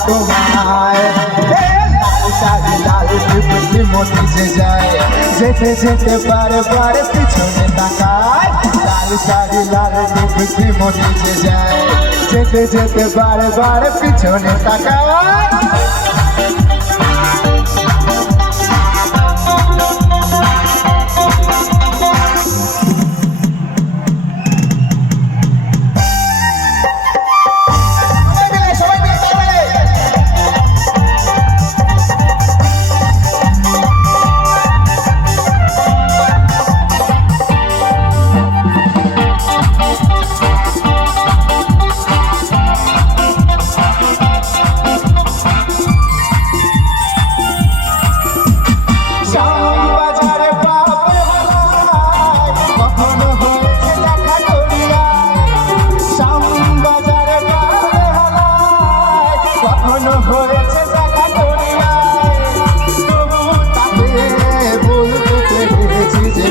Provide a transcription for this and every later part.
তোমায় লাল শাড়ি লাল টিপটি মতি যে যায় যেতে যেতে বারবার পিছনে তাকায় লাল শাড়ি লাল টিপটি মতি যে যায় যেতে যেতে বারবার পিছনে তাকায় হয়েছে দেখা করিয়ায় তবু তাকে বলতে পেরেছি যে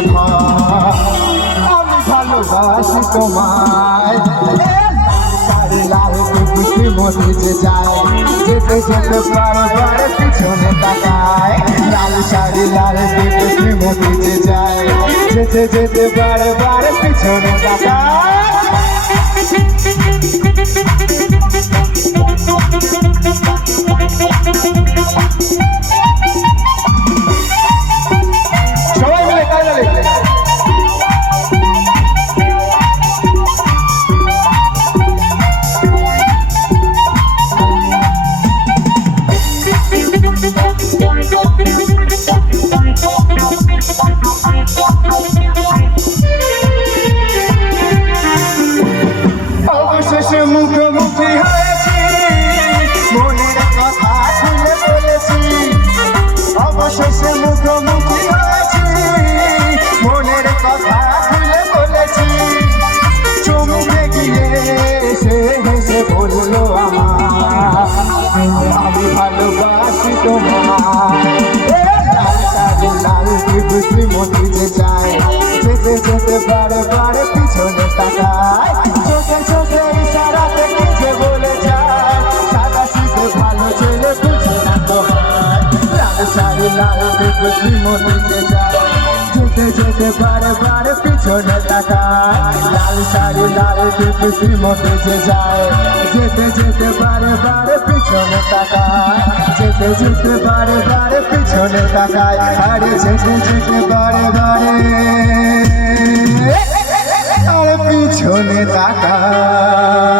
আমি ভালোবাসি তোমায় শাড়ি লাল টিপটি মতি যে যায় যেতে যেতে বারবার পিছনে তাকায় লাল শাড়ি লাল টিপটি মতি যে যায় যেতে যেতে বারবার পিছনে তাকায় অবশেষে মুখোমুখি হয়েছি মনের কথা খুলে বলেছি অবশেষে মুখোমুখি হয়েছি মনের কথা খুলে বলেছি চমকে গিয়ে সে হেসে বললো আমি ভালোবাসি তোমায় লাল শাড়ি লাল টিপটি মতি যে যায় যেতে যেতে বারবার পিছনে তাকায় চোখে চোখে ইশারাতে কিছু বলে যায় সাদা শীতে ভালো ছেলে বুঝে না তোমায় লাল শাড়ি লাল টিপটি মতি যে যায় যেতে যেতে বারবার পিছনে তাকায় লাল শাড়ি লাল টিপটি মতি যে যায় যেতে যেতে বারবার পিছনে তাকায় যেতে যেতে বারবার পিছনে তাকায় আরে যেতে যেতে বারবারে আর পিছনে তাকায়।